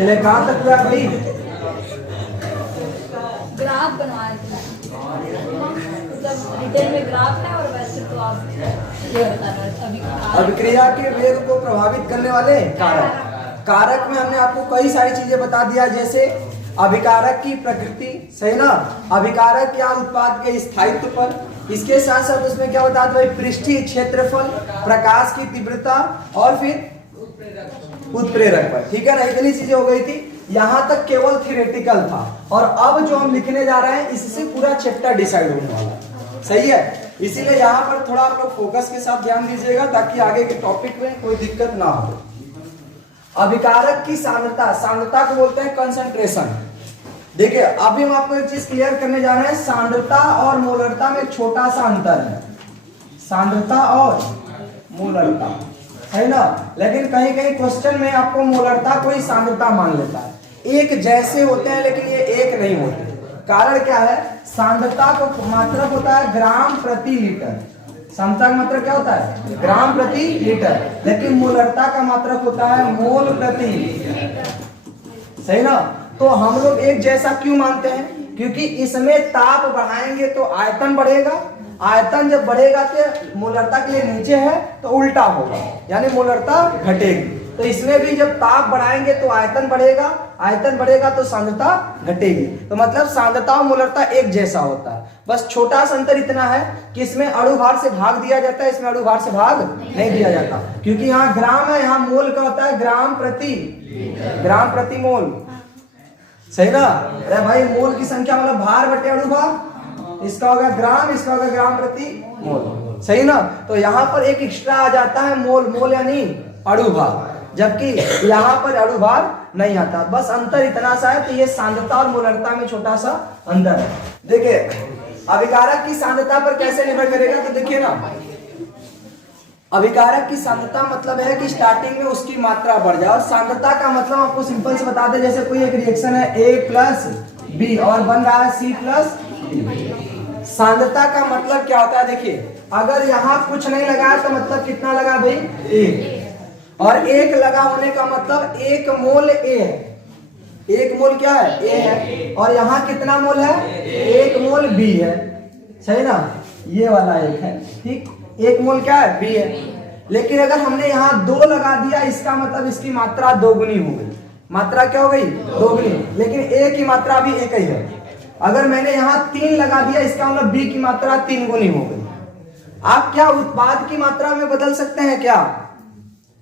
चले कहाँ तक हुआ भाई? ग्राफ बनवाए थे, मतलब डिटेल में ग्राफ है और वैसे तो आप ये बता रहे थे अभी अभिक्रिया के वेग को प्रभावित करने वाले कारक। कारक में हमने आपको कई सारी चीजें बता दिया, जैसे अभिकारक की प्रकृति, सही ना, अभिकारक क्या उत्पाद के स्थायित्व पर, इसके साथ साथ उसमें क्या बता दो, पृष्ठीय क्षेत्रफल, प्रकाश की तीव्रता और फिर उत्प्रेरक पर। ठीक है ना, इतनी चीजें हो गई थी। यहां तक केवल थियोरेटिकल था, और अब जो हम लिखने जा रहे हैं इससे पूरा चैप्टर डिसाइड होने वाला है। सही है, इसीलिए यहाँ पर थोड़ा आप लोग फोकस के साथ ध्यान दीजिएगा ताकि आगे के टॉपिक में कोई दिक्कत ना हो। अभिकारक की सांद्रता, सांद्रता को बोलते हैं कंसंट्रेशन। देखिए अभी हम आपको एक चीज क्लियर करने जा रहे हैं, सांद्रता और मोलरता में छोटा सा अंतर है, सांद्रता और मोलरता, है ना। लेकिन कहीं कहीं क्वेश्चन में आपको मोलरता को ही सांद्रता मान लेता है। एक जैसे होते हैं लेकिन ये एक नहीं होते। कारण क्या है, सांद्रता को मात्रक होता है ग्राम प्रति लीटर, सांद्रता का मात्रक क्या होता है, ग्राम प्रति लीटर, लेकिन मोलरता का मात्रक होता है मोल प्रति लीटर। सही ना। तो हम लोग एक जैसा क्यों मानते हैं, क्योंकि इसमें ताप बढ़ाएंगे तो आयतन बढ़ेगा, आयतन जब बढ़ेगा तो मोलरता के लिए नीचे है तो उल्टा होगा, यानी मोलरता घटेगी। तो इसमें भी जब ताप बढ़ाएंगे तो आयतन बढ़ेगा, आयतन बढ़ेगा तो सांद्रता घटेगी। तो मतलब सांद्रता और मोलरता एक जैसा होता है, बस छोटा सा अंतर इतना है कि इसमें अणुभार से भाग दिया जाता है, इसमें अणुभार से भाग नहीं दिया जाता, क्योंकि यहाँ ग्राम है, यहाँ मोल का होता है ग्राम प्रति मोल। सही ना। अरे भाई मोल की संख्या मतलब भार बटे अणुभार, इसका होगा ग्राम, इसका होगा ग्राम प्रति मोल। सही ना। तो यहाँ पर एक एक्स्ट्रा आ जाता है मोल, मोल यानी अणुभार, जबकि यहाँ पर अणुभार नहीं आता। बस अंतर इतना सा है, तो ये सांद्रता और मोलरता में छोटा सा अंतर है। देखिए अभिकारक की सांद्रता पर कैसे निर्भर करेगा, तो देखिए ना, अभिकारक की सांद्रता मतलब है कि स्टार्टिंग में उसकी मात्रा बढ़ जाए, और सांद्रता का मतलब आपको सिंपल से बता दें, जैसे कोई एक रिएक्शन है A प्लस बी और बन रहा है C प्लस डी। सांद्रता का मतलब क्या होता है, देखिए अगर यहाँ कुछ नहीं लगा तो मतलब कितना लगा भाई, एक, और एक लगा होने का मतलब एक मोल A है, एक मोल क्या है, A है, और यहाँ कितना मोल है, एक मोल B है। सही ना, ये वाला एक है, ठीक, एक मोल क्या है, B है। लेकिन अगर हमने यहाँ 2 लगा दिया, इसका मतलब इसकी मात्रा दोगुनी हो गई, मात्रा क्या हो गई, दोगुनी, लेकिन A की मात्रा भी एक ही है। अगर मैंने यहाँ 3 लगा दिया, इसका मतलब B की मात्रा 3 गुनी हो गई। आप क्या उत्पाद की मात्रा में बदल सकते हैं क्या,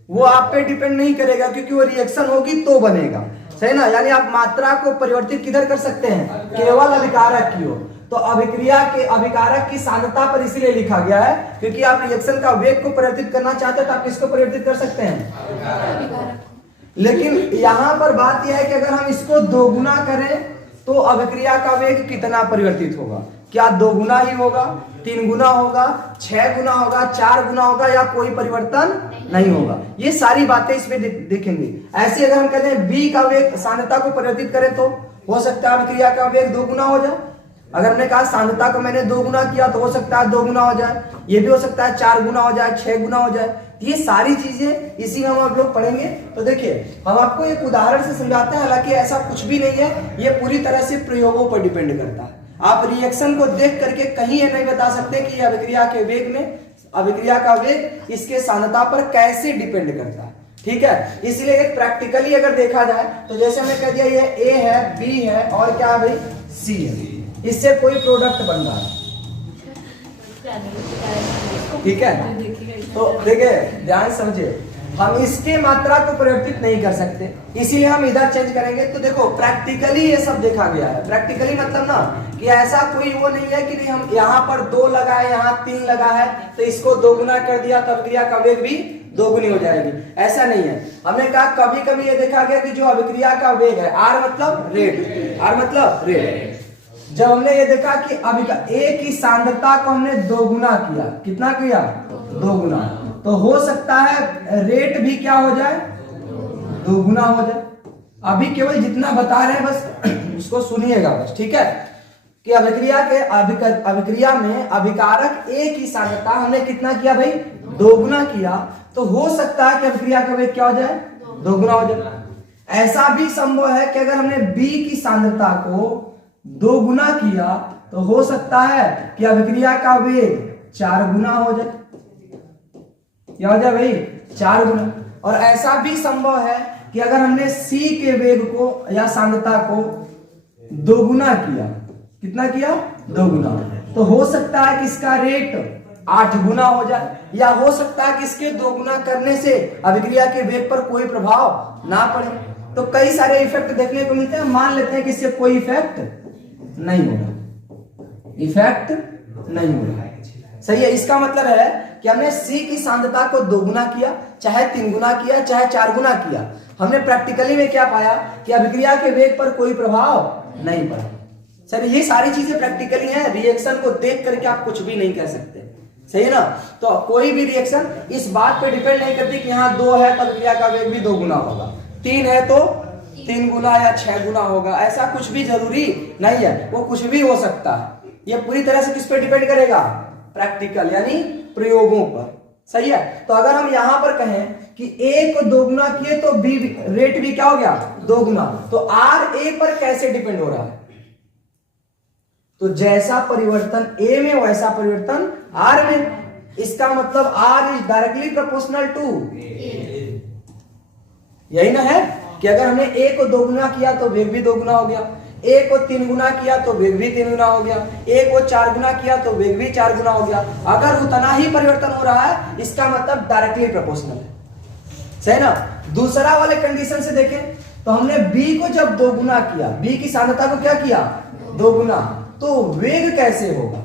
वो आप पे डिपेंड नहीं करेगा, क्योंकि वो रिएक्शन होगी तो बनेगा। सही ना, यानी आप मात्रा को परिवर्तित किधर कर सकते हैं, केवल अभिकारक की ओर। तो अभिक्रिया के अभिकारक की सांद्रता पर इसीलिए लिखा गया है, क्योंकि आप रिएक्शन का वेग को परिवर्तित करना चाहते हैं तो आप किसको परिवर्तित कर सकते हैं। लेकिन यहाँ पर बात यह है कि अगर हम इसको दोगुना करें तो अभिक्रिया का वेग कितना परिवर्तित होगा, क्या 2 गुना ही होगा, 3 गुना होगा, 6 गुना होगा, 4 गुना होगा, या कोई परिवर्तन नहीं होगा। ये सारी बातें इसमें देखेंगे। ऐसे अगर हम कहते हैं B का वेग सांद्रता को परिवर्तित करें तो हो सकता है अभिक्रिया का वेग 2 गुना हो जाए। अगर हमने कहा सांद्रता को मैंने 2 गुना किया तो हो सकता है 2 गुना हो जाए, ये भी हो सकता है 4 गुना हो जाए, 6 गुना हो जाए। ये सारी चीजें इसी में हम आप लोग पढ़ेंगे। तो देखिए हम आपको एक उदाहरण से समझाते हैं, हालांकि ऐसा कुछ भी नहीं है, ये पूरी तरह से प्रयोगों पर डिपेंड करता है। आप रिएक्शन को देख करके कहीं ये नहीं बता सकते कि अभिक्रिया के वेग में, अभिक्रिया का वेग इसके सांद्रता पर कैसे डिपेंड करता है। ठीक है, इसलिए एक प्रैक्टिकली अगर देखा जाए तो जैसे हमने कह दिया ये A है, B है और क्या है भाई, C है, इससे कोई प्रोडक्ट बन रहा है। ठीक है, तो देखिए ध्यान समझिए, हम इसके मात्रा को परिवर्तित नहीं कर सकते, इसीलिए हम इधर चेंज करेंगे। तो देखो प्रैक्टिकली ये सब देखा गया है। प्रैक्टिकली मतलब ना कि ऐसा कोई वो नहीं है कि नहीं हम यहाँ पर 2 लगा है, यहाँ 3 लगा है तो इसको 2 गुना कर दिया तो अभिक्रिया का वेग भी 2 गुनी हो जाएगी, ऐसा नहीं है। हमने कहा कभी कभी ये देखा गया कि जो अभिक्रिया का वेग है, R मतलब रेट, R मतलब रेट, जब हमने ये देखा कि A की सांद्रता को हमने 2 गुना किया, कितना किया, 2 गुना, तो हो सकता है रेट भी क्या हो जाए, 2 गुना हो जाए। अभी केवल जितना बता रहे हैं बस उसको सुनिएगा बस, ठीक है। कि अभिक्रिया में अभिकारक A की सांद्रता हमने कितना किया भाई, 2 गुना किया, तो हो सकता है कि अभिक्रिया का वेग क्या हो जाए, 2 गुना हो जाए। ऐसा भी संभव है कि अगर हमने B की सांद्रता को 2 गुना किया तो हो सकता है कि अभिक्रिया का वेग 4 गुना हो जाए। क्या हो जाए भाई? 4 गुना। और ऐसा भी संभव है कि अगर हमने C के वेग को या सांद्रता को 2 गुना किया, कितना किया? 2 गुना, तो हो सकता है कि इसका रेट 8 गुना हो जाए, या हो सकता है कि इसके 2 गुना करने से अभिक्रिया के वेग पर कोई प्रभाव ना पड़े। तो कई सारे इफेक्ट देखने को मिलते हैं। मान लेते हैं कि इससे कोई इफेक्ट नहीं होगा, इफेक्ट नहीं होगा। सही है। इसका मतलब है कि हमने C की सांद्रता को 2 गुना किया, चाहे 3 गुना किया, चाहे 4 गुना किया, हमने प्रैक्टिकली में क्या पाया कि अभिक्रिया के वेग पर कोई प्रभाव नहीं पड़ा। सर ये सारी चीजें प्रैक्टिकली हैं, रिएक्शन को देख करके आप कुछ भी नहीं कह सकते। सही है ना? तो कोई भी रिएक्शन इस बात पे डिपेंड नहीं करती कि यहाँ 2 है तो अभिक्रिया का वेग भी 2 गुना होगा, 3 है तो 3 गुना या 6 गुना होगा, ऐसा कुछ भी जरूरी नहीं है। वो कुछ भी हो सकता है। ये पूरी तरह से किस पे डिपेंड करेगा? प्रैक्टिकल यानी प्रयोगों पर। सही है। तो अगर हम यहां पर कहें कि A को 2 गुना किए तो B रेट भी क्या हो गया? 2 गुना। तो R A पर कैसे डिपेंड हो रहा है? तो जैसा परिवर्तन A में वैसा परिवर्तन R में। इसका मतलब R is directly proportional to, यही ना है कि अगर हमने A को 2 गुना किया तो वेग भी 2 गुना हो गया, A को 3 गुना किया तो वेग भी 3 गुना हो गया, A को 4 गुना किया तो वेग भी 4 गुना हो गया। अगर उतना ही परिवर्तन हो रहा है इसका मतलब डायरेक्टली प्रोपोर्शनल है। सही ना? दूसरा वाले कंडीशन से देखें तो हमने B को जब 2 गुना किया, B की सांद्रता को क्या किया? 2 गुना, तो वेग कैसे होगा?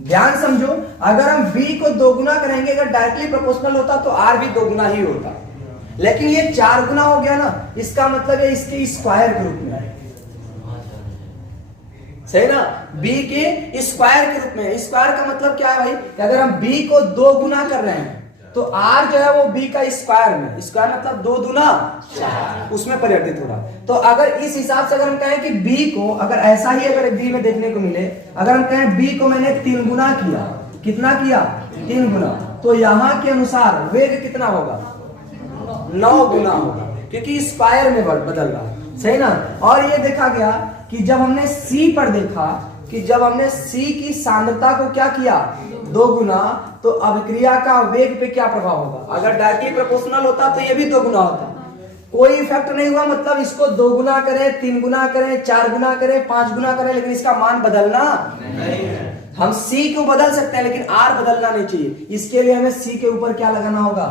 ध्यान समझो, अगर हम B को 2 गुना करेंगे, अगर डायरेक्टली प्रोपोर्शनल होता तो R भी 2 गुना ही होता, लेकिन ये 4 गुना हो गया ना, इसका मतलब है इसके स्क्वायर के रूप में। सही ना? B के स्क्वायर के रूप में। स्क्वायर का मतलब क्या है भाई? कि अगर हम B को 2 गुना कर रहे हैं तो R जो है वो B का स्क्वायर में, स्क्वायर मतलब 2 दूना 4, उसमें परिवर्तित हो रहा है। तो अगर इस हिसाब से अगर हम कहें कि B को, अगर ऐसा ही अगर B में देखने को मिले, अगर हम कहें B को मैंने 3 गुना किया, कितना किया? 3 गुना, तो यहां के अनुसार वेग कितना होगा? 9 गुना होगा, क्योंकि स्क्वायर में बदल रहा है। सही ना? और ये देखा गया कि जब हमने C पर देखा कि जब हमने C की सांद्रता को क्या किया? 2 गुना, तो अभिक्रिया का वेग पे क्या प्रभाव होगा? अगर डायरेक्टली प्रोपोर्शनल होता तो ये भी 2 गुना होता, कोई इफेक्ट नहीं हुआ। मतलब इसको 2 गुना करें, 3 गुना करें, 4 गुना करें, 5 गुना करें, लेकिन इसका मान बदलना नहीं है। हम C को बदल सकते हैं लेकिन R बदलना नहीं चाहिए। इसके लिए हमें C के ऊपर क्या लगाना होगा?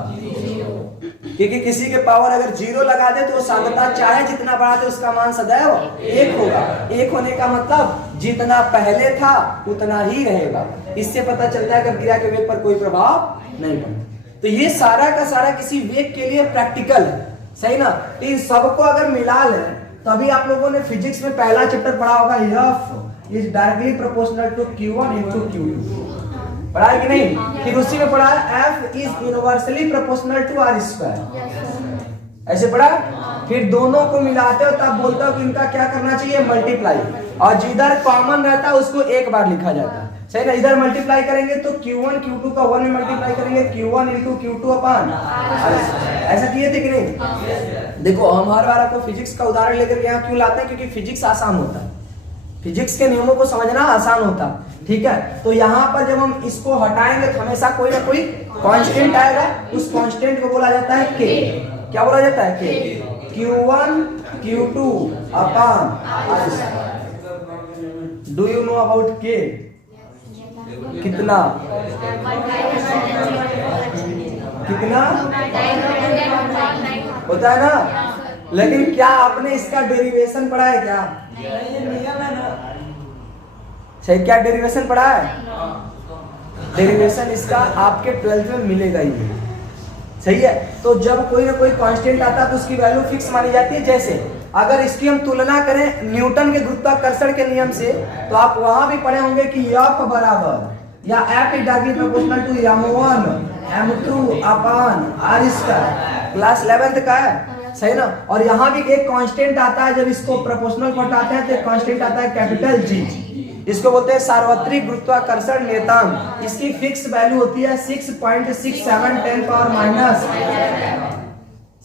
क्योंकि किसी के पावर अगर 0 लगा दे तो सांद्रता चाहे जितना बढ़ा दे उसका मान सदैव 1 होगा। 1 होने का मतलब जितना पहले था उतना ही रहेगा। इससे पता चलता है कि अभिक्रिया के वेग पर कोई प्रभाव नहीं पड़ता। तो ये सारा का सारा किसी वेग के लिए प्रैक्टिकल है। सही ना? तो इन सबको अगर मिला ले, तभी आप लोगों ने फिजिक्स में पहला चैप्टर पढ़ा होगा, F is directly proportional to Q1 into Q2, पढ़ा है कि नहीं? फिर उसी में पढ़ा F is universally proportional to R square, ऐसे पढ़ा। फिर दोनों को मिलाते हो तब बोलते हो कि इनका क्या करना चाहिए? मल्टीप्लाई, और जिधर कॉमन रहता है उसको एक बार लिखा जाता है। सही ना? इधर मल्टीप्लाई करेंगे तो Q1 Q2 का 1 में मल्टीप्लाई करेंगे, Q1 into Q2 अपन ऐसा किए थे कि नहीं? देखो हम हर बार आपको फिजिक्स का उदाहरण लेकर के यहाँ क्यों लाते हैं? क्योंकि फिजिक्स आसान होता है, फिजिक्स के नियमों को समझना आसान होता है। ठीक है? तो यहाँ पर जब हम इसको हटाएंगे तो हमेशा कोई ना कोई कांस्टेंट आएगा, उस कांस्टेंट को बोला जाता है K। क्या बोला जाता है? K। Q1 Q2 upon do you know about K? कितना कितना होता है ना? लेकिन क्या आपने इसका डेरिवेशन पढ़ा है? क्या सही, क्या डेरिवेशन पढ़ा है? डेरिवेशन इसका आपके 12th में मिलेगा ही। सही है? तो जब कोई ना कोई कांस्टेंट आता है तो उसकी वैल्यू फिक्स मानी जाती है। जैसे अगर इसकी हम तुलना करें न्यूटन के गुरुत्वाकर्षण के नियम से, तो आप वहां भी पढ़े होंगे कि F बराबर या F is directly proportional to m1 m2 upon R square, class 11th का है। सही ना? और यहाँ भी एक कांस्टेंट आता है, जब इसको प्रोपोर्शनल पढ़ाते हैं तो एक कांस्टेंट आता है कैपिटल G, इसको बोलते हैं सार्वत्रिक गुरुत्वाकर्षण नियतांक। इसकी फिक्स वैल्यू होती है 6.67 10⁻⁻।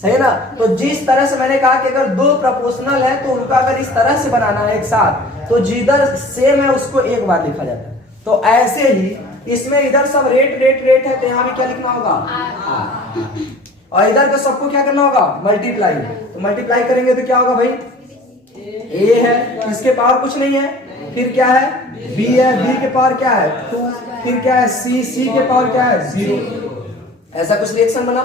सही है ना। तो जिस तरह से मैंने कहा कि अगर दो प्रोपोर्शनल है तो उनका अगर इस तरह से बनाना है एक साथ, तो जिधर सेम है उसको एक बार लिखा जाता है। तो ऐसे ही इसमें इधर सब रेट रेट रेट है, तो यहाँ भी क्या लिखना होगा, और इधर का सबको क्या करना होगा, मल्टीप्लाई। तो मल्टीप्लाई करेंगे तो क्या होगा भाई, ए है, इसके पावर कुछ नहीं है, फिर क्या है, बी है, बी के पावर क्या है 2, फिर क्या है सी, सी के पावर क्या है 0। ऐसा कुछ रिएक्शन बना।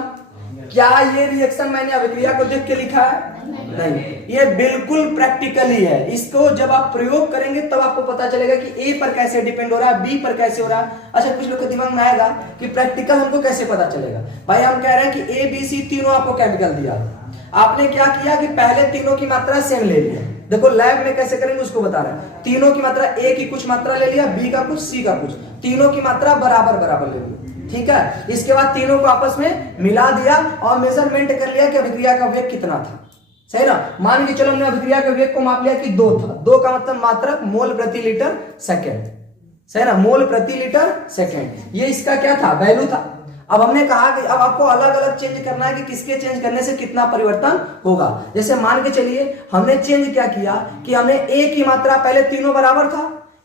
क्या ये रिएक्शन मैंने अभिक्रिया को देख के लिखा है, नहीं, ये बिल्कुल प्रैक्टिकली है। इसको जब आप प्रयोग करेंगे तब आपको पता चलेगा कि ए पर कैसे डिपेंड हो रहा है, बी पर कैसे हो रहा है। अच्छा, कुछ लोग के दिमाग में आएगा कि प्रैक्टिकल हमको कैसे पता चलेगा। भाई हम कह रहे हैं कि ए बी सी तीनों आपको केमिकल दिया, आपने क्या किया कि पहले तीनों की मात्रा सेम ले लिया। देखो लैब में कैसे करेंगे उसको बता रहे हैं। तीनों की मात्रा, ए की कुछ मात्रा ले लिया, बी का कुछ, सी का कुछ, तीनों की मात्रा बराबर बराबर ले लिया, ठीक है। इसके बाद तीनों को आपस में मिला दिया और मेजरमेंट कर लिया कि अभिक्रिया का वेग कितना था, सही ना। मान के चलो हमने अभिक्रिया के वेग को माप लिया कि 2 था, 2 का मतलब मात्रक मोल प्रति लीटर सेकेंड, सही ना, मोल प्रति लीटर सेकेंड, ये इसका क्या था, वैल्यू था। अब हमने कहा कि अब आपको अलग अलग चेंज करना है कि किसके चेंज करने से कितना परिवर्तन होगा। जैसे मान के चलिए हमने चेंज क्या किया कि हमने ए की मात्रा, पहले तीनों बराबर था,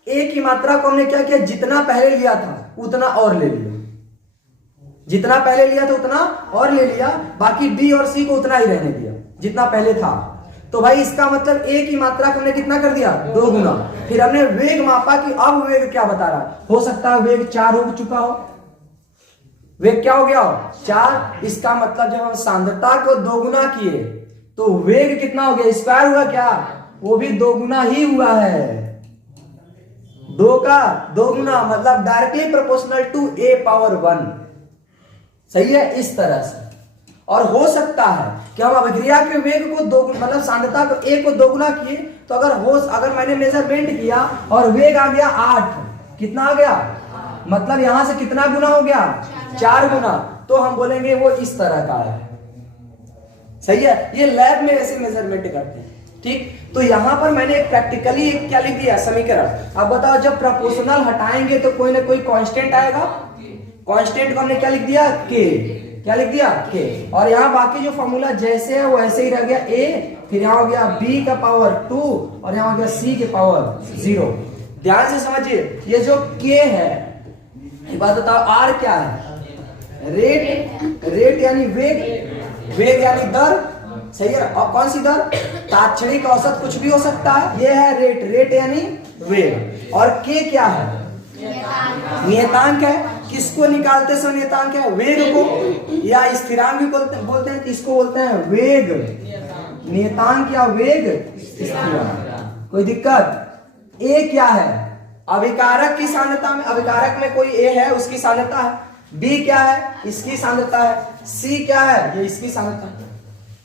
ए की मात्रा को हमने क्या किया, जितना पहले लिया था उतना और ले लिया, जितना पहले लिया था उतना और ले लिया, बाकी बी और सी को उतना ही रहने दिया जितना पहले था। तो भाई इसका मतलब ए की मात्रा को हमने कितना कर दिया, 2 गुना। फिर हमने वेग मापा कि अब वेग क्या बता रहा है, हो सकता है वेग 4 हो चुका हो, वेग क्या हो गया हो 4। इसका मतलब जब हम सांद्रता को 2 गुना किए तो वेग कितना हो गया, स्क्वायर हुआ क्या, वो भी 2 गुना ही हुआ है, 2 का 2 गुना, मतलब directly proportional to A power 1, सही है, इस तरह से। और हो सकता है कि हम अभिक्रिया के वेग को 2 मतलब सांद्रता को ए को 2 गुना किए, तो अगर मैंने मेजरमेंट किया और वेग आ गया 8, कितना आ गया, मतलब यहां से कितना गुना हो गया, 4 गुना, तो हम बोलेंगे वो इस तरह का है, सही है। ये लैब में ऐसे मेजरमेंट करते हैं, ठीक। तो यहां पर मैंने एक प्रैक्टिकली क्या लिख दिया, समीकरण। अब बताओ जब प्रोपोर्शनल हटाएंगे तो कोई ना कोई कांस्टेंट आएगा, कांस्टेंट को हमने क्या लिख दिया, के, क्या लिख दिया, के। और यहाँ बाकी जो फॉर्मूला जैसे है वो ऐसे ही रह गया, ए, फिर यहाँ हो गया बी का पावर 2 और यहाँ हो गया सी के पावर 0। ध्यान से समझिए, ये जो के है, एक बात बताओ, आर क्या है, रेट, रेट यानी वेग, वेग यानी दर, सही है। और कौन सी दर, तात्क्षणिक औसत, कुछ भी हो सकता है, ये है रेट, रेट यानी वेग। और के क्या है, नियतांक है। किसको निकालते समय नियतांक है, वेग को, या स्थिरांक भी बोलते हैं, इसको बोलते हैं वेग नियतांक या वेग स्थिरांक। कोई दिक्कत। ए क्या है, अभिकारक की सांद्रता में, अभिकारक में कोई ए है उसकी सांद्रता है, बी क्या है, इसकी सांद्रता है, सी क्या है, ये इसकी सांद्रता है।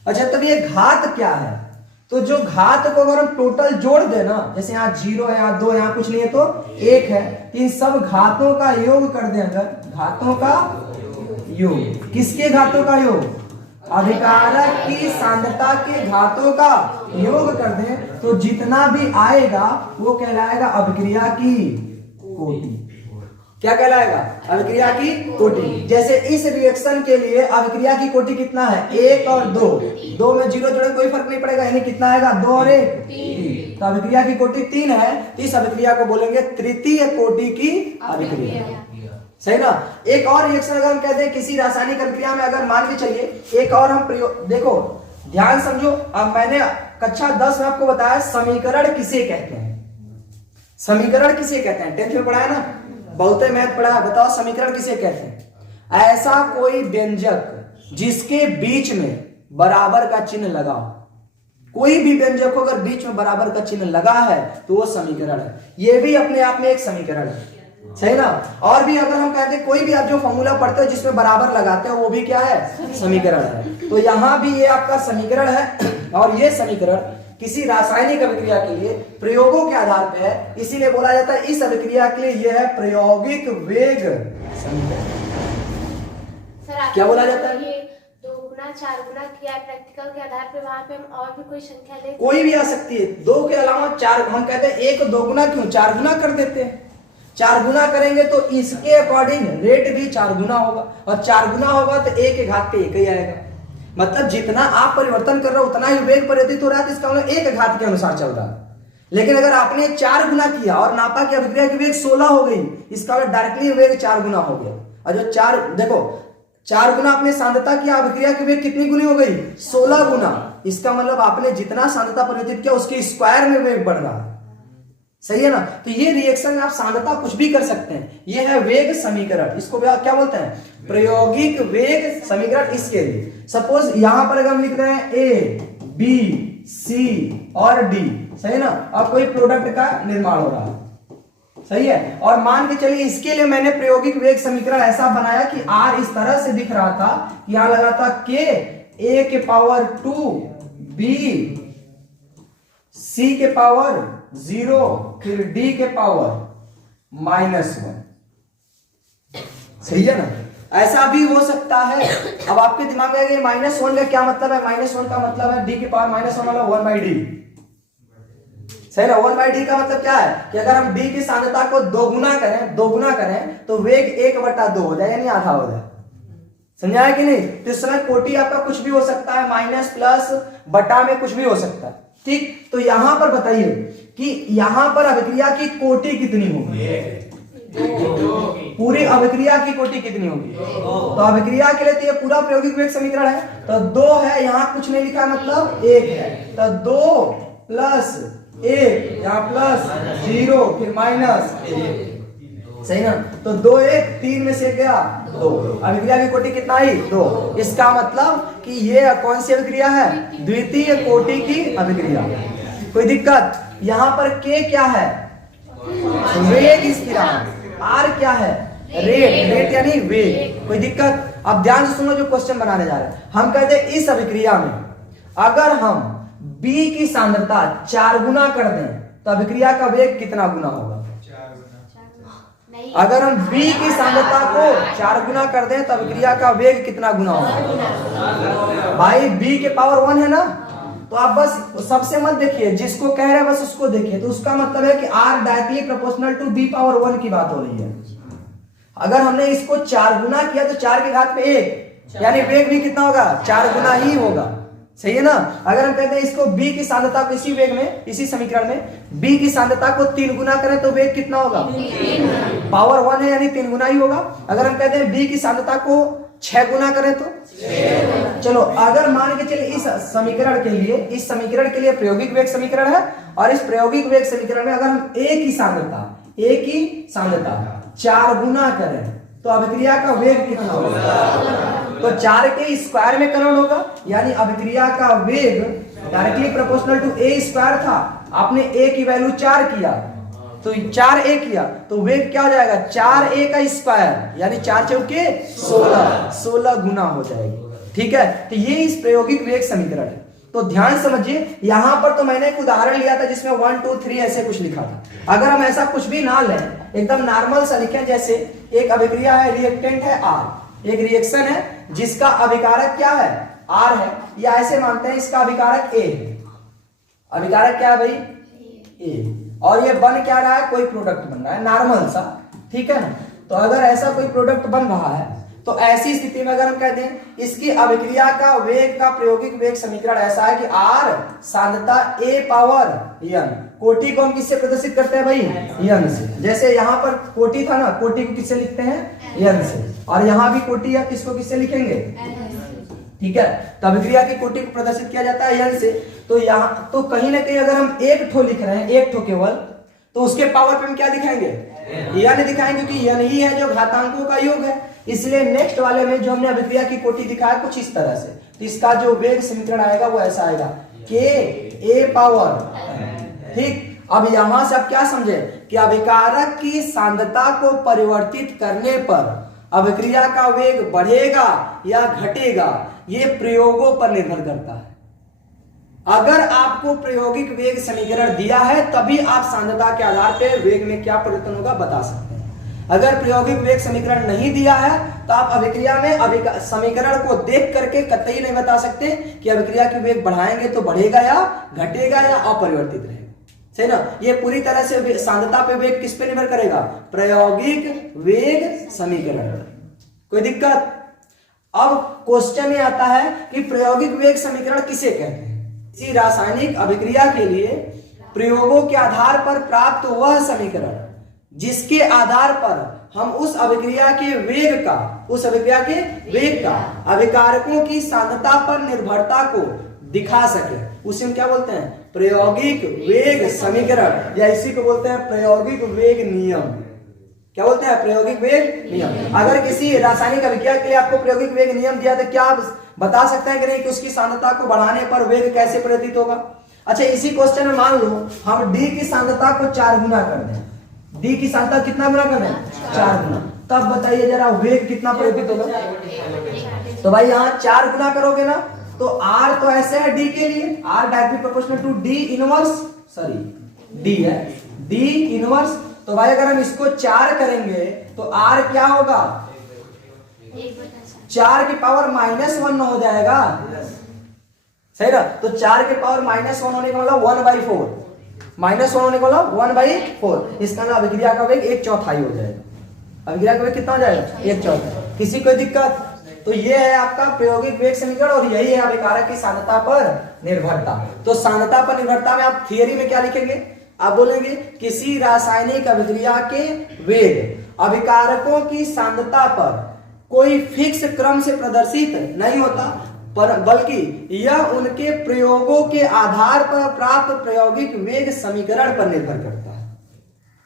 अच्छा, तब ये घात क्या है, तो जो घात को अगर हम टोटल जोड़ दे ना, जैसे यहाँ 0 है, यहाँ 2, यहाँ कुछ नहीं है तो 1 है, इन सब घातों का योग कर दें, अगर घातों का योग, किसके घातों का योग, अभिकारक की सांद्रता के घातों का योग कर दें, तो जितना भी आएगा वो कहलाएगा अभिक्रिया की कोटि। क्या कहलाएगा, अभिक्रिया की कोटि। जैसे इस रिएक्शन के लिए अभिक्रिया की कोटि कितना है, 1 और 2, 2 में 0 जोड़े कोई फर्क नहीं पड़ेगा, यानी कितना आएगा, 2 और 1 3। तो अभिक्रिया की कोटि 3 है, तो इस अभिक्रिया को बोलेंगे तृतीय कोटि की अभिक्रिया, सही ना। एक और रिएक्शन अगर हम कहते हैं किसी रासायनिक अभिक्रिया में, अगर मान के चलिए एक और हम प्रयोग, देखो ध्यान समझो। अब मैंने कक्षा 10 में आपको बताया समीकरण किसे कहते हैं, समीकरण किसे कहते हैं, 10th में पढ़ाया ना, बहुत मैथ पढ़ा। बताओ समीकरण किसे कहते हैं, ऐसा कोई व्यंजक जिसके बीच में बराबर का चिन्ह लगा हो, कोई भी व्यंजक को अगर बीच में बराबर का चिन्ह लगा है तो वो समीकरण है। ये भी अपने आप में एक समीकरण है, सही ना। और भी अगर हम कहते हैं कोई भी आप जो फॉर्मूला पढ़ते हो जिसमें बराबर लगाते हो वो भी क्या है, समीकरण है। तो यहां भी ये आपका समीकरण है, और ये समीकरण किसी रासायनिक अभिक्रिया के लिए प्रयोगों के आधार पर है, इसीलिए बोला जाता है इस अभिक्रिया के लिए यह है प्रायोगिक वेग समीकरण। क्या बोला जाता है, 2 गुना 4 गुना किया प्रैक्टिकल के आधार पे, वहां पे हम और भी कोई संख्या ले, कोई भी आ सकती है, 2 के अलावा 4। हम कहते हैं 1 को 2 गुना क्यों, 4 गुना कर देते हैं। 4 गुना करेंगे तो इसके अकॉर्डिंग रेट भी 4 गुना होगा, और 4 गुना होगा तो 1 के घात पे 1 ही आएगा। मतलब जितना आप परिवर्तन कर रहे हो उतना ही वेग परिवर्तित हो रहा है, तो इसका मतलब एक घात के अनुसार चल रहा है। लेकिन अगर आपने 4 गुना किया और नापा कि अभिक्रिया की वेग 16 हो गई, इसका मतलब डायरेक्टली वेग 4 गुना हो गया। और जो 4 देखो 4 गुना आपने सांद्रता किया, अभिक्रिया की वेग कितनी गुनी हो गई? 16 गुना। इसका मतलब आपने जितना सांद्रता परिवर्तित किया उसके स्क्वायर में वेग बढ़ रहा है। सही है ना? तो ये रिएक्शन में आप सांद्रता कुछ भी कर सकते हैं। ये है वेग समीकरण, इसको क्या बोलते हैं? प्रायोगिक वेग समीकरण। इसके लिए सपोज यहां पर अगर हम लिख रहे हैं ए बी सी और डी, सही ना, अब कोई प्रोडक्ट का निर्माण हो रहा है, सही है, और मान के चलिए इसके लिए मैंने प्रायोगिक वेग समीकरण ऐसा बनाया कि आर इस तरह से दिख रहा था, यहां लगा था के ए के पावर 2 बी सी के पावर 0 फिर डी के पावर -1। सही है ना? ऐसा भी हो सकता है। अब आपके दिमाग में आएगा -1 का क्या मतलब है? -1 का मतलब है डी की पावर -1 वाला 1/d। सही ना? 1/d का मतलब क्या है कि अगर हम डी की सांद्रता को 2 गुना करें तो वेग 1/2 हो जाए, यानी आधा हो जाए। समझा है कि नहीं? तो इस समय कोटि आपका कुछ भी हो सकता है, माइनस प्लस बटा में कुछ भी हो सकता है। ठीक, तो यहां पर बताइए कि यहां पर अभिक्रिया की कोटि कितनी होगी? पूरी अभिक्रिया की कोटि कितनी होगी? तो अभिक्रिया के लिए तो ये पूरा प्रायोगिक वेग समीकरण है, तो 2 है, यहां कुछ नहीं लिखा मतलब 1 है, तो 2 प्लस 1 यहां प्लस 0 फिर -1। सही ना? तो 2 1 3 में से गया 2, अभिक्रिया की कोटि कितना आई? 2। इसका मतलब कि ये कौन सी अभिक्रिया है? द्वितीय कोटि की अभिक्रिया। कोई दिक्कत? यहां पर के क्या है? वेग स्थिरांक। आर क्या है? रेट यानी वेग। कोई दिक्कत? अब ध्यान से सुनो जो क्वेश्चन बनाने जा रहे हैं। हम कहते हैं इस अभिक्रिया में अगर हम बी की सांद्रता 4 गुना कर दें तो अभिक्रिया का वेग कितना गुना होगा? अगर हम B की सांद्रता को 4 गुना कर दें तो अभिक्रिया का वेग कितना गुना होगा? भाई B के पावर 1 है ना, तो आप बस सबसे मत देखिए, जिसको कह रहे हैं बस उसको देखिए। तो उसका मतलब है कि R directly proportional to B power 1 की बात हो रही है। अगर हमने इसको 4 गुना किया तो 4 के घात पे 1, यानी वेग भी कितना होगा? 4 गुना ही होगा। सही है ना? अगर हम कहते हैं इसको B की सांद्रता को इसी वेग में, इसी समीकरण में B की सांद्रता को 3 गुना करें तो वेग कितना होगा? पावर 1 है यानी 3 गुना ही होगा। अगर हम कहते हैं B की सांद्रता को 6 गुना करें तो चलो, अगर मान के चलिए इस समीकरण के लिए प्रायोगिक वेग समीकरण है, और इस प्रायोगिक वेग समीकरण में अगर हम A की सांद्रता 4 गुना करें तो अभिक्रिया का वेग कितना होगा? तो 4 के स्क्वायर में करण होगा, यानी अभिक्रिया का वेग directly proportional to A square था। आपने ए की वैल्यू 4 किया तो 4a किया तो वेग क्या हो जाएगा? 4a का स्क्वायर, यानी 4 चौके 16 गुना हो जाएगी। ठीक है, तो ये इस प्रायोगिक वेग समीकरण है। तो ध्यान समझिए, यहां पर तो मैंने एक उदाहरण लिया था जिसमें 1 2 3 ऐसे कुछ लिखा था। अगर हम ऐसा कुछ भी ना लें, एकदम नॉर्मल सा लिखें, जैसे एक अभिक्रिया है, रिएक्टेंट है R, एक रिएक्शन है जिसका अभिकारक क्या है? R है, या ऐसे मानते हैं इसका अभिकारक A है। अभिकारक क्या है भाई? A। और ये बन क्या रहा है? कोई प्रोडक्ट बन रहा है नॉर्मल सा। ठीक है ना? तो अगर ऐसा कोई प्रोडक्ट बन रहा है तो ऐसी स्थिति में अगर हम कहते हैं इसकी अभिक्रिया का वेग का प्रायोगिक वेग समीकरण ऐसा है कि R सांद्रता A पावर n, कोटि को हम किससे प्रदर्शित करते हैं भाई? n से। जैसे यहाँ पर कोटि था ना, कोटि को किससे लिखते हैं? n से, और यहाँ भी कोटि है, किसको किससे लिखेंगे? ठीक है, तो अभिक्रिया की कोटि को प्रदर्शित किया जाता है n से। तो यहाँ तो कहीं ना कहीं अगर हम एक ठो लिख रहे हैं, एक ठो केवल, तो उसके पावर पे हम क्या दिखाएंगे? n दिखाएंगे, क्योंकि n ही है जो घातांकों का योग है। इसलिए नेक्स्ट वाले में जो हमने अभिक्रिया की कोटि दिखाया कुछ इस तरह से, तो इसका जो वेग समीकरण आएगा वो ऐसा आएगा के ए पावर। ठीक, अब यहां से आप क्या समझे कि अभिकारक की सांद्रता को परिवर्तित करने पर अभिक्रिया का वेग बढ़ेगा या घटेगा, ये प्रयोगों पर निर्भर करता है। अगर आपको प्रायोगिक वेग समीकरण दिया है तभी आप सांद्रता के आधार पर वेग में क्या परिवर्तन होगा बता सकते हैं। अगर प्रायोगिक वेग समीकरण नहीं दिया है तो आप अभिक्रिया में समीकरण को देख करके कतई नहीं बता सकते कि अभिक्रिया की वेग बढ़ाएंगे तो बढ़ेगा या घटेगा या अपरिवर्तित रहेगा। सही ना? ये पूरी तरह से सांद्रता पे वेग किस पे निर्भर करेगा? प्रायोगिक वेग समीकरण। कोई दिक्कत? अब क्वेश्चन ये आता है कि प्रायोगिक वेग समीकरण किसे कहते हैं? किसी रासायनिक अभिक्रिया के लिए प्रयोगों के आधार पर प्राप्त वह समीकरण जिसके आधार पर हम उस अभिक्रिया के वेग का अभिकारकों की सांद्रता पर निर्भरता को दिखा सके, उसे हम क्या बोलते हैं? प्रायोगिक वेग समीकरण, या इसी को बोलते हैं प्रायोगिक वेग नियम। क्या बोलते हैं? प्रायोगिक वेग नियम। अगर किसी रासायनिक अभिक्रिया के लिए आपको प्रायोगिक वेग नियम दिया तो क्या आप बता सकते हैं कि नहीं कि उसकी सांद्रता को बढ़ाने पर वेग कैसे परिवर्तित होगा? अच्छा, इसी क्वेश्चन में मान लो हम D की सांद्रता को 4 गुना कर दें। D की सांद्रता कितना गुना कर दें? 4 गुना। तब बताइए जरा वेग कितना परिवर्तित होगा? तो भाई यहाँ 4 गुना करोगे ना तो R तो ऐसे है D के लिए, R directly proportional to D inverse, D है D इनवर्स। तो भाई अगर हम इसको 4 करेंगे तो R क्या होगा? 4 की पावर -1 हो जाएगा, सही ना? तो 4 के पावर -1 होने का मतलब 1/4, -1 होने का मतलब 1/4। इसका मतलब अभिक्रिया का वेग 1/4 हो जाएगा। अभिक्रिया का वेग कितना हो जाएगा? 1/4। किसी कोई दिक्कत? तो ये है आपका प्रायोगिक वेग समीकरण और यही है अभिकारक की सांद्रता पर निर्भरता। तो सांद्रता पर निर्भरता में आप थियरी में क्या लिखेंगे? आप बोलेंगे किसी रासायनिक अभिक्रिया के वेग अभिकारकों की सांद्रता पर कोई फिक्स क्रम से प्रदर्शित नहीं होता, बल्कि यह उनके प्रयोगों के आधार पर प्राप्त प्रायोगिक वेग समीकरण पर निर्भर करता है।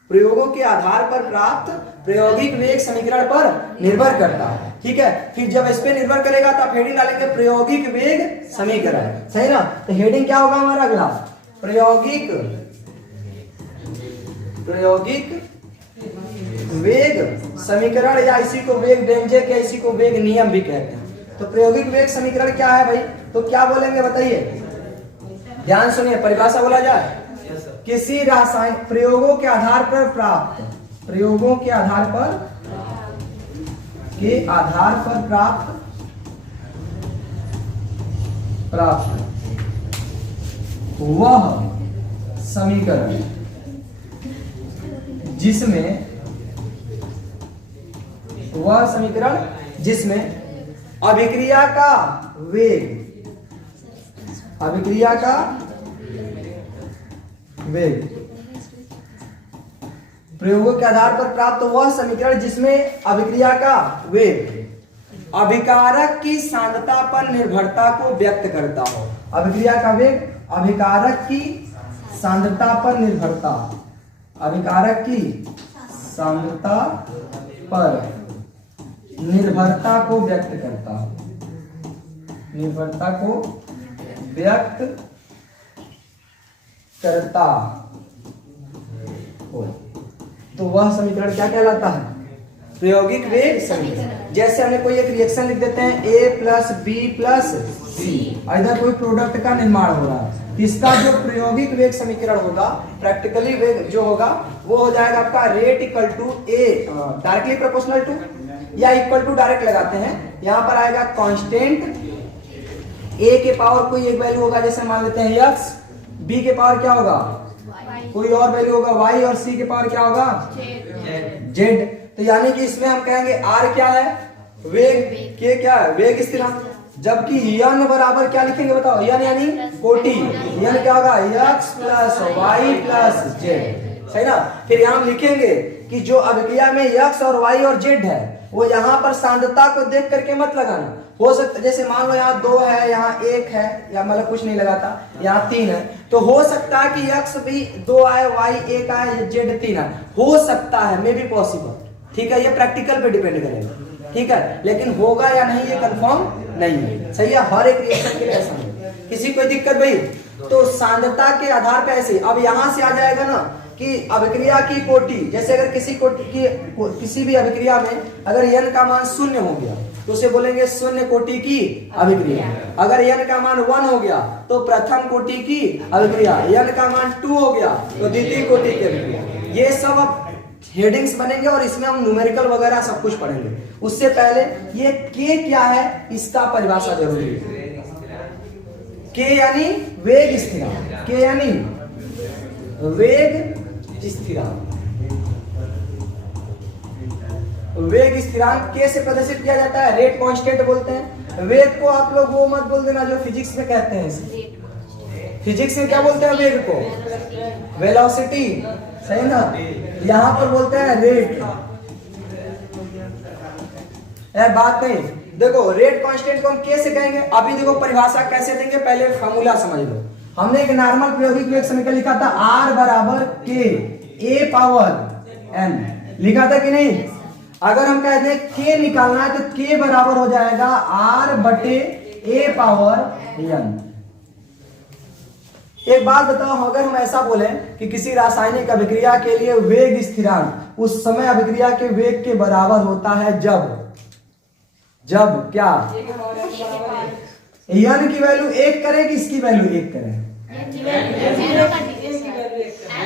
प्रयोगों के आधार पर प्राप्त प्रायोगिक वेग समीकरण पर निर्भर करता है, ठीक है? फिर जब इस पे निर्भर करेगा तो आप हेडिंग डालेंगे प्रायोगिक वेग समीकरण, सही ना? तो हेडिंग क्या होगा हमारा अगला? प्रायोगिक वेग समीकरण, या इसी को वेग व्यंजक या इसी को वेग नियम भी कहते हैं। तो प्रायोगिक वेग समीकरण क्या है भाई? तो क्या बोलेंगे बताइए, ध्यान सुनिए, परिभाषा बोला जाए। किसी रासायनिक प्रयोगों के आधार पर प्राप्त वह समीकरण जिसमें अभिक्रिया का वेग प्रयोगों के आधार पर प्राप्त वह समीकरण जिसमें अभिक्रिया का वेग अभिकारक की सांद्रता पर निर्भरता को व्यक्त करता हो। अभिक्रिया का वेग अभिकारक की सांद्रता पर निर्भरता, अभिकारक की सांद्रता पर निर्भरता को व्यक्त करता हो, निर्भरता को व्यक्त करता हो। तो वह समीकरण क्या कहलाता है? प्रायोगिक वेग समीकरण। जैसे हमने कोई एक रिएक्शन लिख देते हैं A + B + C, इधर कोई प्रोडक्ट का निर्माण हो रहा है, इसका जो प्रायोगिक वेग समीकरण होगा, प्रैक्टिकली वेग जो होगा वो हो जाएगा आपका rate equal to A directly proportional to, या इक्वल टू डायरेक्ट लगाते हैं, यहां पर आएगा कांस्टेंट A के पावर कोई एक वैल्यू होगा, जैसे मान लेते हैं x, B के पावर क्या होगा? कोई और वैल्यू होगा y, और C के पावर क्या होगा? z। तो यानी कि इसमें हम कहेंगे R क्या है? वेग। K क्या है? वेग स्थिरांक। जबकि n बराबर क्या लिखेंगे बताओ? n यानी कोटि, n क्या होगा? x + y + z, सही ना? फिर यहाँ हम लिखेंगे कि जो अभिक्रिया में x और y और z है वो यहाँ पर सांद्रता को देख करके मत लगाना। हो सकता जैसे मान लो यहाँ 2 है, यहाँ 1 है, या मतलब कुछ नहीं लगाता, यहाँ 3 है, तो हो सकता है कि x भी 2 आए, y 1 आए, z 3 आए, हो सकता है, मे बी पॉसिबल, ठीक है? ये प्रैक्टिकल पे डिपेंड करेगा, ठीक है? लेकिन होगा या नहीं ये कंफर्म नहीं है, सही है? हर एक रिएक्शन के लिए ऐसा नहीं। किसी कोई दिक्कत भाई? तो सांद्रता के आधार पे ऐसे, अब यहां से आ जाएगा ना कि अभिक्रिया की कोटि, जैसे अगर किसी भी अभिक्रिया में अगर n का मान 0 हो गया तो उसे बोलेंगे शून्य कोटि की अभिक्रिया। अगर n का मान 1 हो गया तो प्रथम कोटि की अभिक्रिया, n का मान 2 हो गया तो द्वितीय कोटि की अभिक्रिया। ये सब अब हेडिंग्स बनेंगे और इसमें हम न्यूमेरिकल वगैरह सब कुछ पढ़ेंगे। उससे पहले ये K क्या है इसका परिभाषा जरूरी है। K यानी वेग स्थिरांक, K यानी वेग स्थिरांक, वेग स्थिरांक k से प्रदर्शित किया जाता है, रेट कांस्टेंट बोलते हैं। वेग को आप लोग वो मत बोल देना जो फिजिक्स में कहते हैं इसे। फिजिक्स में क्या बोलते हैं वेग को? वेलोसिटी, सही ना? यहाँ पर बोलते हैं रेट। बात नहीं, देखो रेट कांस्टेंट को हम k से कहेंगे। अभी देखो परिभाषा कैसे देंगे, पहले फार्मूला समझ लो। हमने एक नॉर्मल प्रायोगिक वेग समीकरण लिखा था, r बराबर k a पावर n, लिखा था कि नहीं? अगर हम कहते हैं k निकालना है तो k बराबर हो जाएगा r बटे a पावर n। एक बात बताओ, अगर हम ऐसा बोले कि किसी रासायनिक अभिक्रिया के लिए वेग स्थिरांक उस समय अभिक्रिया के वेग के बराबर होता है जब क्या n की वैल्यू 1 करें कि इसकी वैल्यू 1 करें?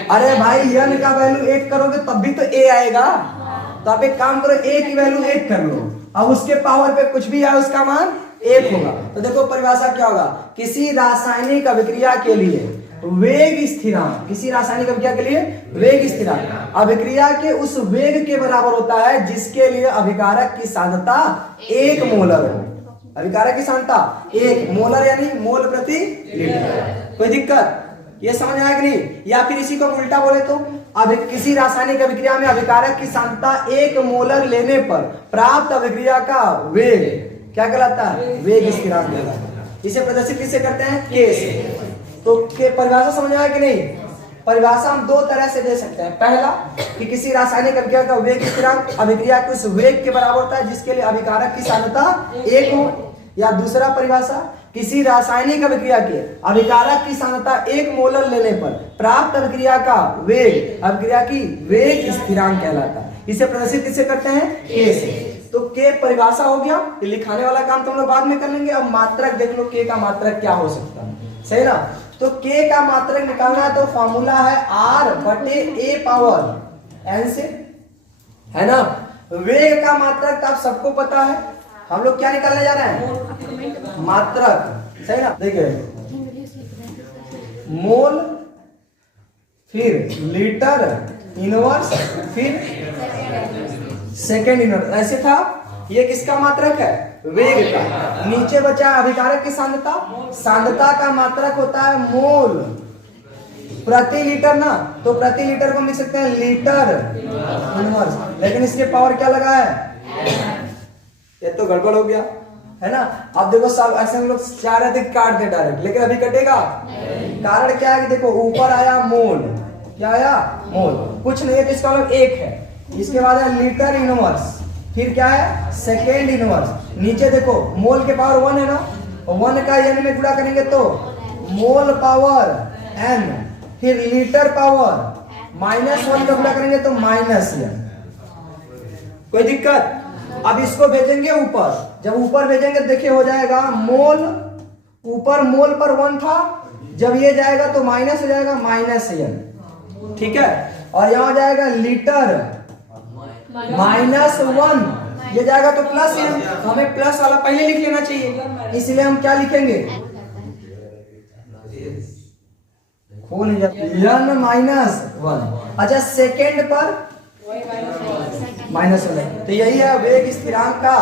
अरे भाई n का वैल्यू 1 करोगे तब भी तो a आएगा। तो आप एक काम करो, a की वैल्यू 1 कर लो, अब उसके पावर पे कुछ भी आए उसका मान 1 होगा। तो देखो परिभाषा क्या होगा, किसी रासायनिक अभिक्रिया के लिए वेग स्थिरांक, किसी रासायनिक अभिक्रिया के लिए वेग स्थिरांक अभिक्रिया के उस वेग के बराबर होता है जिसके लिए अभिकारक की सांद्रता 1 मोलर हो। अभिकारक की सांद्रता 1 मोलर यानी मोल प्रति लीटर। कोई दिक्कत? ये समझ आया कि नहीं? या फिर इसी को उल्टा बोले तो किसी रासायनिक अभिक्रिया में अभिकारक की सांद्रता 1 मोलर लेने पर प्राप्त अभिक्रिया का वेग क्या कहलाता है? वेग स्थिरांक कहलाता है। इसे प्रदर्शित किससे करते हैं? k से। तो के परिभाषा समझ आया कि नहीं? परिभाषा हम दो तरह से दे सकते हैं। पहला कि किसी रासायनिक अभिक्रिया का वेग स्थिरांक अभिक्रिया के उस वेग के बराबर होता है जिसके लिए अभिकारक की सांद्रता 1 हो। या दूसरा परिभाषा, किसी रासायनिक अभिक्रिया के अभिकारक की सांद्रता 1 मोलर लेने पर प्राप्त अभिक्रिया का वेग अभिक्रिया की वेग स्थिरांक कहलाता है। इसे प्रदर्शित किससे करते हैं? k से। तो k परिभाषा हो गया, ये लिखाने वाला काम तुम लोग बाद में कर लेंगे। अब मात्रक देख लो, k का मात्रक क्या हो सकता है, सही ना? तो k का मात्रक निकालना है तो फॉर्मूला है r बटे a पावर n से, है ना? वेग का मात्रक आप सबको पता है, हम लोग क्या निकालने जा रहे हैं? मात्रक, सही ना? देखिए मोल, फिर लीटर इनवर्स, फिर सेकेंड इनवर्स, ऐसे था। ये किसका मात्रक है? वेग का। नीचे बचा अभिकारक की सांद्रता, सांद्रता का मात्रक होता है मोल प्रति लीटर ना, तो प्रति लीटर को हम लिख सकते हैं लीटर इनवर्स, लेकिन इसके पावर क्या लगा है? ये तो गड़बड़ हो गया, है ना? अब देखो सब ऐसे हम लोग चाह रहे थे काट दे डायरेक्ट, लेकिन अभी कटेगा। कारण क्या है कि देखो ऊपर आया मोल, क्या आया? मोल, कुछ नहीं है तो इसका मतलब 1 है। इसके बाद है लीटर इनवर्स, फिर क्या है? Second inverse. नीचे देखो मोल के पावर 1 है ना, 1 का n में गुणा करेंगे तो मोल पावर n, फिर लीटर पावर -1 का गुणा करेंगे तो -n। कोई दिक्कत? अब इसको भेजेंगे ऊपर, जब ऊपर भेजेंगे देखिए हो जाएगा मोल, ऊपर मोल पर 1 था, जब ये जाएगा तो माइनस हो जाएगा -n, ठीक है? और यहाँ हो जाएगा लीटर -1, ये जाएगा तो प्लस n, तो हमें प्लस वाला पहले लिख लेना चाहिए, इसलिए हम क्या लिखेंगे? n-1। अच्छा सेकेंड पर -1, तो यही है वेग स्थिरांक का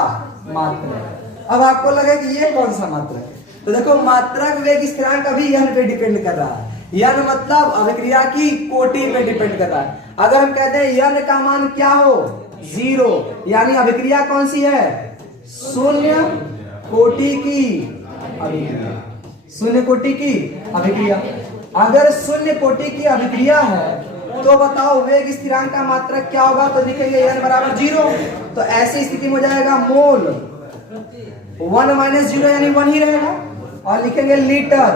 मात्रक। अब आपको लगे कि ये कौन सा मात्रक है, तो देखो मात्रक वेग स्थिरांक अभी n पे डिपेंड कर रहा है। n मतलब अभिक्रिया की कोटि पे डिपेंड कर रहा है। अगर हम कहते हैं n का मान क्या हो? 0, यानी अभिक्रिया कौन सी है? शून्य कोटि की अभिक्रिया, शून्य कोटि की अभिक्रिया। अगर शून्य कोटि की अभिक्रिया है तो बताओ वेग स्थिरांक का मात्रक क्या होगा? तो लिखेंगे n बराबर 0। तो ऐसी स्थिति में हो जाएगा मोल 1 - 0 यानी 1 ही रहेगा, और लिखेंगे लीटर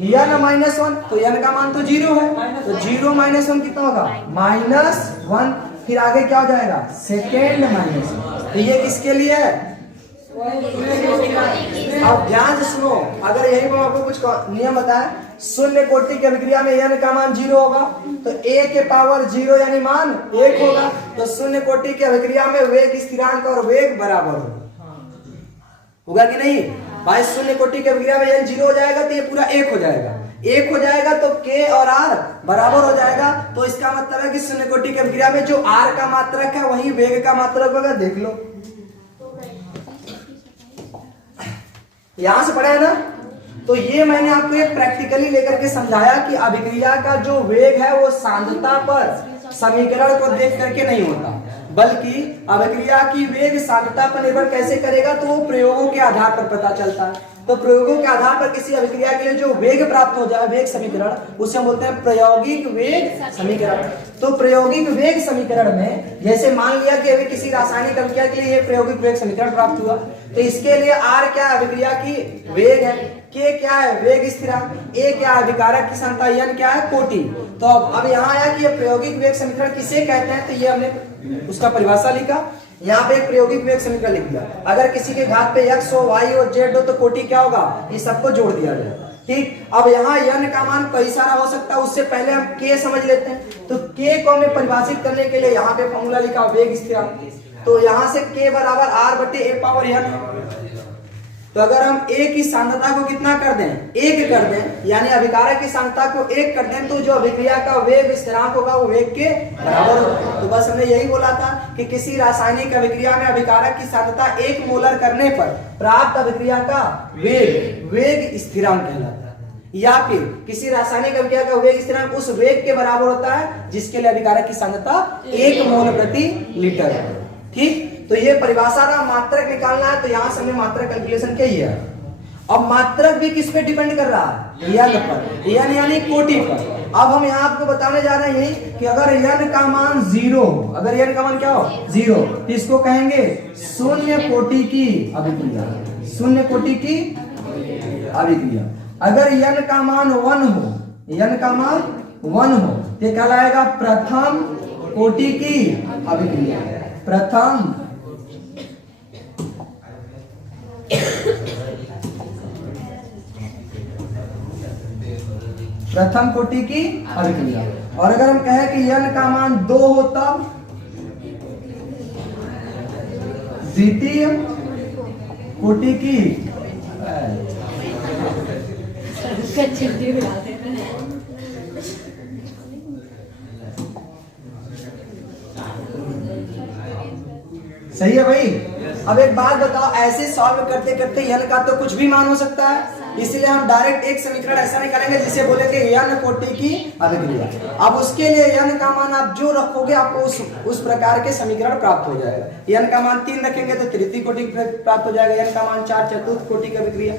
n-1, तो n का मान तो 0 है, तो 0 - 1 कितना होगा? -1। फिर आगे क्या हो जाएगा? सेकेंड -1। तो ये किसके लिए है? अब ध्यान से सुनो, अगर यही पर आपको कुछ नियम बताया, शून्य कोटि की अभिक्रिया में n का मान 0 होगा तो a के पावर 0 यानी मान 1 होगा, तो शून्य कोटि की अभिक्रिया में वेग स्थिरांक और वेग बराबर होगा कि नहीं? भाई शून्य कोटि की अभिक्रिया में n 0 हो जाएगा तो ये पूरा 1 हो जाएगा, 1 हो जाएगा तो K और R बराबर हो जाएगा। तो इसका मतलब है कि शून्य कोटि की अभिक्रिया में जो R का मात्रक है वही वेग का मात्रक होगा। देख लो, यहां से पढ़ा है ना। तो ये मैंने आपको एक प्रैक्टिकली लेकर के समझाया कि अभिक्रिया का जो वेग है वो सांद्रता पर समीकरण को देख करके नहीं होता, बल्कि अभिक्रिया की वेग सांद्रता पर निर्भर कैसे करेगा, तो वो प्रयोगों के आधार पर पता चलता है। तो प्रयोगों के आधार पर किसी अभिक्रिया के लिए जो वेग प्राप्त हो जाए, वेग समीकरण, उसे हम बोलते हैं प्रायोगिक वेग समीकरण। तो प्रायोगिक वेग समीकरण में जैसे मान लिया कि अभी किसी रासायनिक अभिक्रिया के लिए ये प्रायोगिक वेग समीकरण प्राप्त हुआ, तो इसके लिए R क्या है, अभिक्रिया की वेग है, K क्या है, वेग स्थिरांक, A क्या है, अभिकारक की सांद्रता, N क्या है, कोटि। तो अब यहाँ आया कि ये प्रायोगिक वेग समीकरण किसे कहते हैं, तो ये हमने उसका परिभाषा लिखा, यहाँ पे एक प्रायोगिक वेग समीकरण लिख दिया। अगर किसी के घात पे x हो, y हो, z हो तो कोटि क्या होगा, ये सबको जोड़ दिया जाए। ठीक, अब यहाँ n का मान कई सारा हो सकता है, उससे पहले हम k समझ लेते हैं। तो k को हमें परिभाषित करने के लिए यहाँ पे फॉर्मूला लिखा वेग स्थिरांक। तो यहाँ से k बराबर r बटे a पावर n। तो अगर हम a की सांद्रता को कितना कर दें, 1 कर दें, यानी अभिकारक की सांद्रता को 1 कर दें, तो जो अभिक्रिया का वेग स्थिरांक होगा वो वेग के बराबर होगा। तो बस हमने यही बोला था कि किसी रासायनिक अभिक्रिया में अभिकारक की सांद्रता 1 मोलर करने पर प्राप्त अभिक्रिया का वेग स्थिरांक कहलाता है, या फिर किसी रासायनिक अभिक्रिया का वेग स्थिरांक उस वेग के बराबर होता है जिसके लिए अभिकारक की सांद्रता 1 मोल प्रति लीटर है। ठीक, तो ये परिभाषा का मात्रक निकालना है, तो यहां से हमें मात्रक कैलकुलेशन क्या है। अब मात्रक भी किस पे डिपेंड कर रहा है, n पर, n यानी कोटि पर। अब हम यहाँ आपको बताने जा रहे हैं कि अगर n का मान 0, अगर n का मान क्या हो 0, तो इसको कहेंगे शून्य कोटि की अभिक्रिया, शून्य कोटि की अभिक्रिया। अगर n का मान 1 हो, n का मान 1 हो, तो कहलाएगा प्रथम कोटि की अभिक्रिया, प्रथम कोटि की अभिक्रिया। और अगर हम कहें कि n का मान 2 हो तब द्वितीय कोटि की सही है भाई। अब एक बात बताओ, ऐसे सॉल्व करते करते n का तो कुछ भी मान हो सकता है, इसलिए हम डायरेक्ट एक समीकरण ऐसा निकालेंगे जिसे बोलेंगे n कोटि की अभिक्रिया। अब उसके लिए n का मान आप जो रखोगे आपको उस प्रकार के समीकरण प्राप्त हो जाएगा। n का मान 3 रखेंगे तो तृतीय कोटि प्राप्त हो जाएगा, n का मान 4 चतुर्थ कोटि की अभिक्रिया।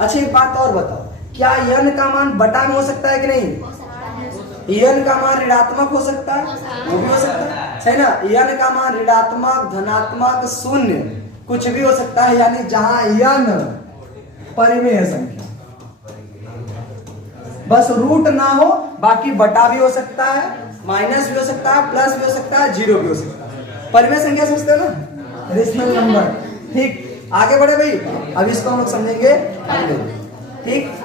अच्छा एक बात और बताओ, क्या n का मान बटा में हो सकता है कि नहीं? n का मान ऋणात्मक हो सकता है, वो भी हो सकता है, है ना। n का मान ऋणात्मक, धनात्मक, शून्य कुछ भी हो सकता है, यानी जहां n परिमेय संख्या, बस रूट ना हो, बाकी बटा भी हो सकता है, माइनस भी हो सकता है, प्लस भी हो सकता है, 0 भी हो सकता है। परिमेय संख्या समझते हो ना, रेशनल नंबर। ठीक, आगे बढ़े भाई, अब इसको हम लोग समझेंगे। ठीक।